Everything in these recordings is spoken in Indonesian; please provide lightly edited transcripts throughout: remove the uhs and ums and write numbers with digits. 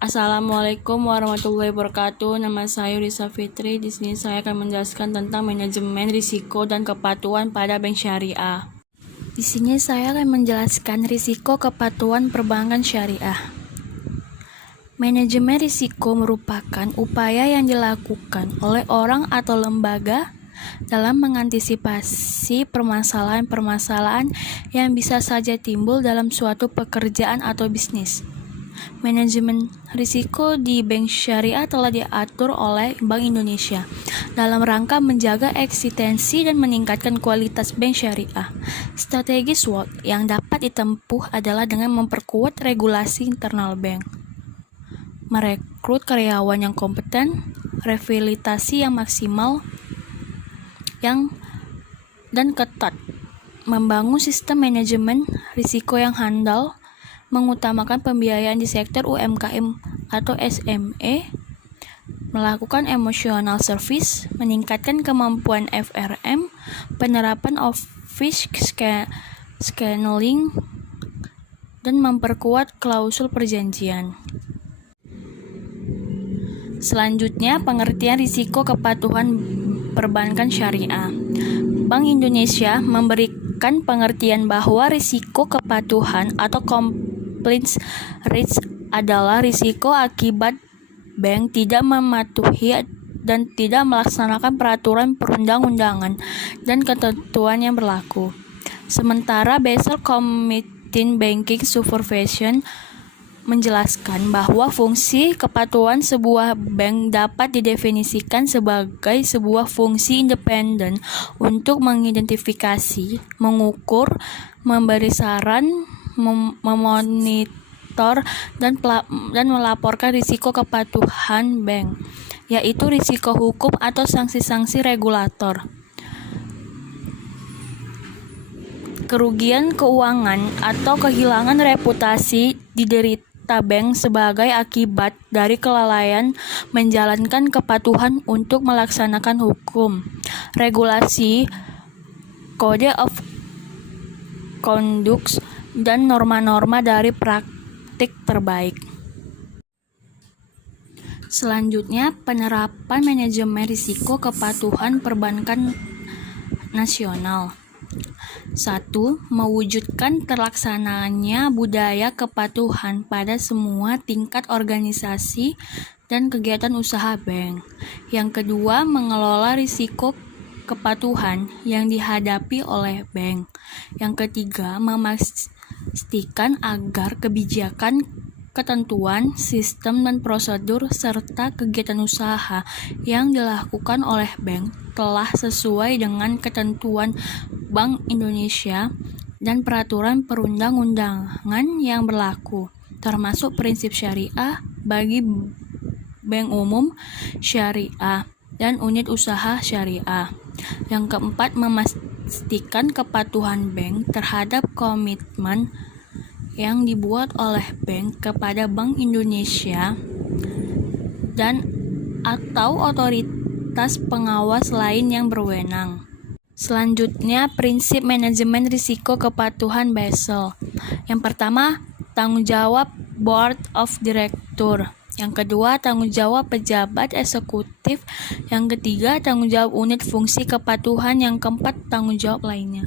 Assalamualaikum warahmatullahi wabarakatuh. Nama saya Risa Fitri. Di sini saya akan menjelaskan tentang manajemen risiko dan kepatuhan pada bank syariah. Di sini saya akan menjelaskan risiko kepatuhan perbankan syariah. Manajemen risiko merupakan upaya yang dilakukan oleh orang atau lembaga dalam mengantisipasi permasalahan-permasalahan yang bisa saja timbul dalam suatu pekerjaan atau bisnis. Manajemen risiko di bank syariah telah diatur oleh Bank Indonesia dalam rangka menjaga eksistensi dan meningkatkan kualitas bank syariah. Strategi SWOT yang dapat ditempuh adalah dengan memperkuat regulasi internal bank, merekrut karyawan yang kompeten, rehabilitasi yang maksimal dan ketat, membangun sistem manajemen risiko yang handal, mengutamakan pembiayaan di sektor UMKM atau SME, melakukan emotional service, meningkatkan kemampuan FRM, penerapan office scaling, dan memperkuat klausul perjanjian. Selanjutnya, pengertian risiko kepatuhan perbankan syariah. Bank Indonesia memberikan pengertian bahwa risiko kepatuhan atau compliance risk adalah risiko akibat bank tidak mematuhi dan tidak melaksanakan peraturan perundang-undangan dan ketentuan yang berlaku. Sementara Basel Committee Banking Supervision menjelaskan bahwa fungsi kepatuhan sebuah bank dapat didefinisikan sebagai sebuah fungsi independen untuk mengidentifikasi, mengukur, memberi saran, memonitor, dan melaporkan risiko kepatuhan bank, yaitu risiko hukum atau sanksi-sanksi regulator. Kerugian keuangan atau kehilangan reputasi diderita bank sebagai akibat dari kelalaian menjalankan kepatuhan untuk melaksanakan hukum, regulasi, kode of conduct, dan norma-norma dari praktik terbaik. Selanjutnya, penerapan manajemen risiko kepatuhan perbankan nasional. 1. Mewujudkan terlaksanaannya budaya kepatuhan pada semua tingkat organisasi dan kegiatan usaha bank. Yang kedua, mengelola risiko kepatuhan yang dihadapi oleh bank. Yang ketiga, memastikan agar kebijakan, ketentuan, sistem, dan prosedur serta kegiatan usaha yang dilakukan oleh bank telah sesuai dengan ketentuan Bank Indonesia dan peraturan perundang-undangan yang berlaku, termasuk prinsip syariah bagi bank umum syariah dan unit usaha syariah. Yang keempat, memastikan kepatuhan bank terhadap komitmen yang dibuat oleh bank kepada Bank Indonesia dan atau otoritas pengawas lain yang berwenang. Selanjutnya, prinsip manajemen risiko kepatuhan Basel. Yang pertama, tanggung jawab Board of Director. Yang kedua, tanggung jawab pejabat eksekutif. Yang ketiga, tanggung jawab unit fungsi kepatuhan. Yang keempat, tanggung jawab lainnya.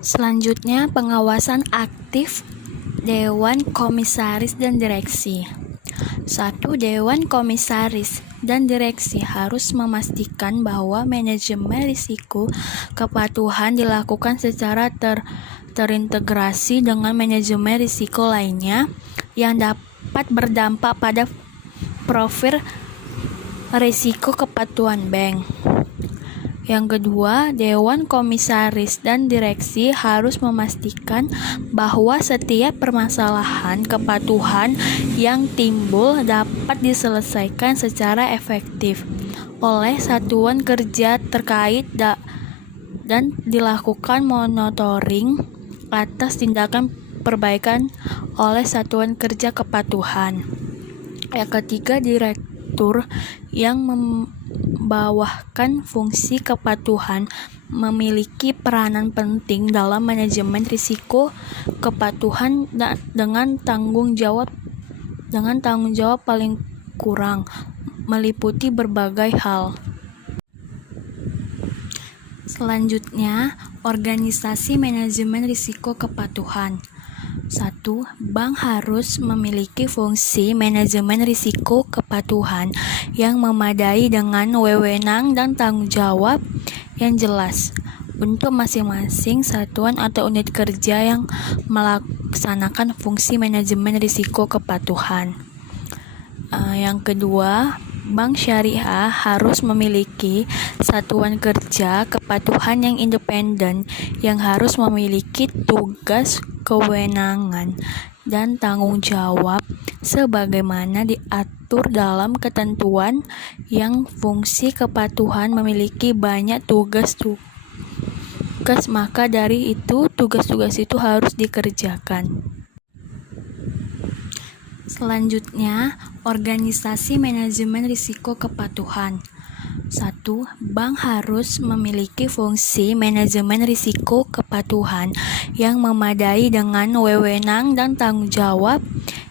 Selanjutnya, pengawasan aktif Dewan Komisaris dan Direksi. 1. Dewan Komisaris dan Direksi harus memastikan bahwa manajemen risiko kepatuhan dilakukan secara terintegrasi dengan manajemen risiko lainnya yang dapat berdampak pada profil risiko kepatuhan bank. Yang kedua, Dewan Komisaris dan Direksi harus memastikan bahwa setiap permasalahan kepatuhan yang timbul dapat diselesaikan secara efektif oleh satuan kerja terkait dan dilakukan monitoring atas tindakan perbaikan oleh satuan kerja kepatuhan. Yang ketiga, direktur yang membawakan fungsi kepatuhan memiliki peranan penting dalam manajemen risiko kepatuhan dengan tanggung jawab dengan tanggung jawab paling kurang, meliputi berbagai hal. Selanjutnya, organisasi manajemen risiko kepatuhan. 1. Bank harus memiliki fungsi manajemen risiko kepatuhan yang memadai dengan wewenang dan tanggung jawab yang jelas untuk masing-masing satuan atau unit kerja yang melaksanakan fungsi manajemen risiko kepatuhan. Yang kedua, Bank Syariah harus memiliki satuan kerja kepatuhan yang independen yang harus memiliki tugas, kewenangan, dan tanggung jawab sebagaimana diatur dalam ketentuan yang fungsi kepatuhan memiliki banyak tugas, maka dari itu tugas-tugas itu harus dikerjakan. Selanjutnya, organisasi manajemen risiko kepatuhan. 1. Bank harus memiliki fungsi manajemen risiko kepatuhan yang memadai dengan wewenang dan tanggung jawab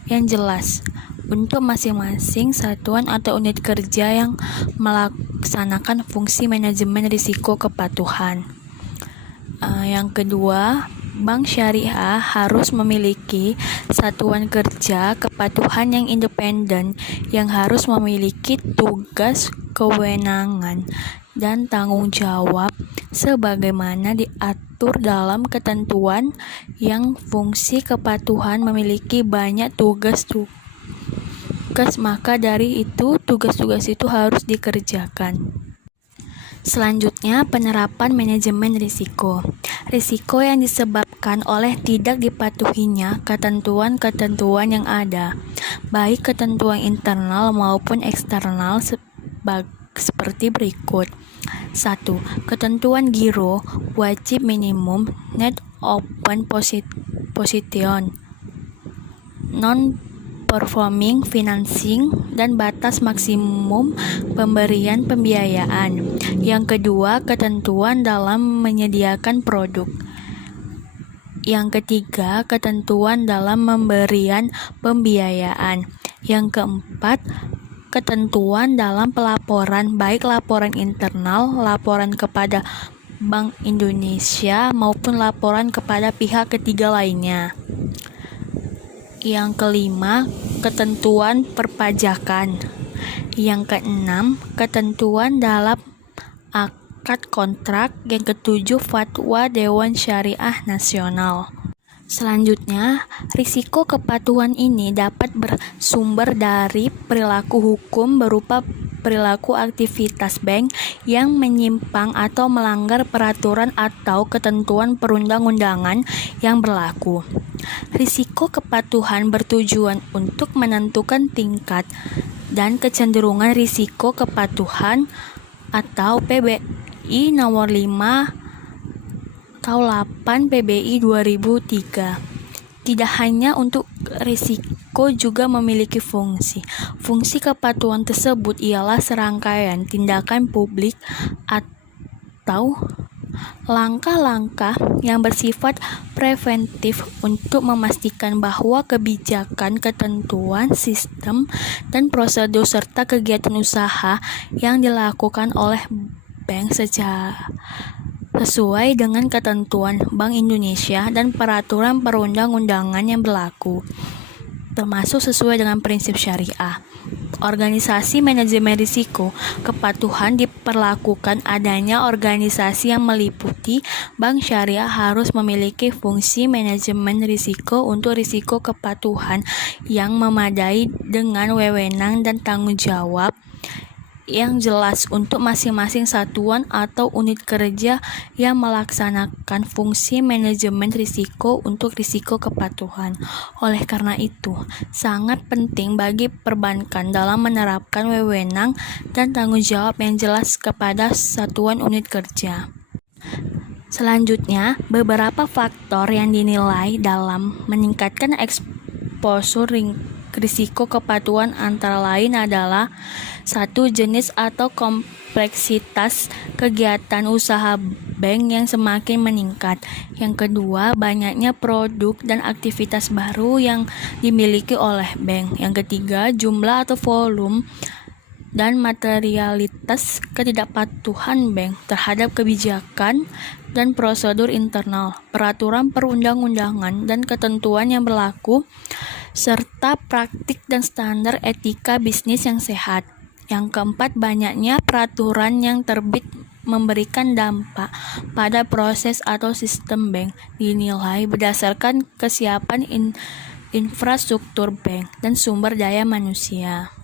yang jelas untuk masing-masing satuan atau unit kerja yang melaksanakan fungsi manajemen risiko kepatuhan. Yang kedua, Bank Syariah harus memiliki satuan kerja kepatuhan yang independen yang harus memiliki tugas, kewenangan, dan tanggung jawab sebagaimana diatur dalam ketentuan yang fungsi kepatuhan memiliki banyak tugas, maka dari itu tugas-tugas itu harus dikerjakan. Selanjutnya, penerapan manajemen risiko. Risiko yang disebabkan oleh tidak dipatuhinya ketentuan-ketentuan yang ada, baik ketentuan internal maupun eksternal seperti berikut. 1. Ketentuan giro wajib minimum net open position, non-performing financing, dan batas maksimum pemberian pembiayaan. Yang kedua, ketentuan dalam menyediakan produk. Yang ketiga, ketentuan dalam memberian pembiayaan. Yang keempat, ketentuan dalam pelaporan, baik laporan internal, laporan kepada Bank Indonesia, maupun laporan kepada pihak ketiga lainnya. Yang kelima, ketentuan perpajakan. Yang keenam, ketentuan dalam akad kontrak. Yang ketujuh, fatwa Dewan Syariah Nasional. Selanjutnya, risiko kepatuhan ini dapat bersumber dari perilaku hukum berupa perilaku aktivitas bank yang menyimpang atau melanggar peraturan atau ketentuan perundang-undangan yang berlaku. Risiko kepatuhan bertujuan untuk menentukan tingkat dan kecenderungan risiko kepatuhan atau PBI nomor 5 atau 8 PBI 2003. Tidak hanya untuk risiko juga memiliki fungsi. Fungsi kepatuhan tersebut ialah serangkaian tindakan publik atau langkah-langkah yang bersifat preventif untuk memastikan bahwa kebijakan, ketentuan, sistem, dan prosedur serta kegiatan usaha yang dilakukan oleh bank sesuai dengan ketentuan Bank Indonesia dan peraturan perundang-undangan yang berlaku, termasuk sesuai dengan prinsip syariah. Organisasi manajemen risiko kepatuhan diperlakukan adanya organisasi yang meliputi Bank Syariah harus memiliki fungsi manajemen risiko untuk risiko kepatuhan yang memadai dengan wewenang dan tanggung jawab yang jelas untuk masing-masing satuan atau unit kerja yang melaksanakan fungsi manajemen risiko untuk risiko kepatuhan. Oleh karena itu, sangat penting bagi perbankan dalam menerapkan wewenang dan tanggung jawab yang jelas kepada satuan unit kerja. Selanjutnya, beberapa faktor yang dinilai dalam meningkatkan eksposur risiko kepatuhan antara lain adalah 1. Jenis atau kompleksitas kegiatan usaha bank yang semakin meningkat. Yang kedua, banyaknya produk dan aktivitas baru yang dimiliki oleh bank. Yang ketiga, jumlah atau volume dan materialitas ketidakpatuhan bank terhadap kebijakan dan prosedur internal, peraturan perundang-undangan dan ketentuan yang berlaku, serta praktik dan standar etika bisnis yang sehat. Yang keempat, banyaknya peraturan yang terbit memberikan dampak pada proses atau sistem bank, dinilai berdasarkan kesiapan infrastruktur bank dan sumber daya manusia.